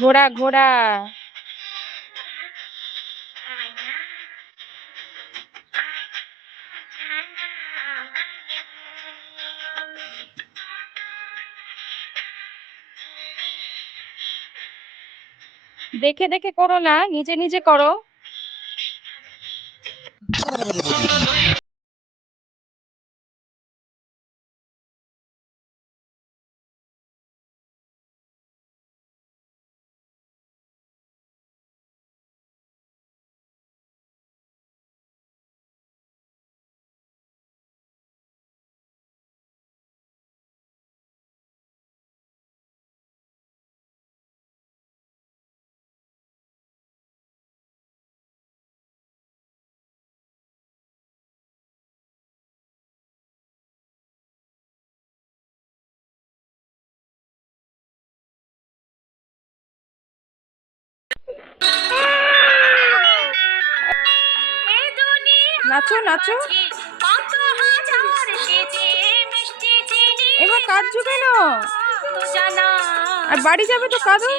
ঘোড়া ঘোড়া। দেখে দেখে করো না, নিজে নিজে করো। নাচো নাচো। এবার কাঁদছো কেন? আর বাড়ি যাবে তো কাঁদো।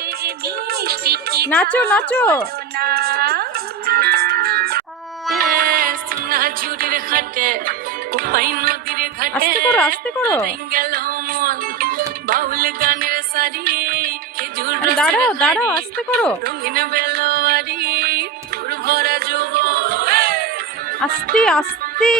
নাচো নাচো। আস্তে করো আস্তে করো। দাঁড়াও দাঁড়াও, আস্তে করো। আস্তে আস্তে।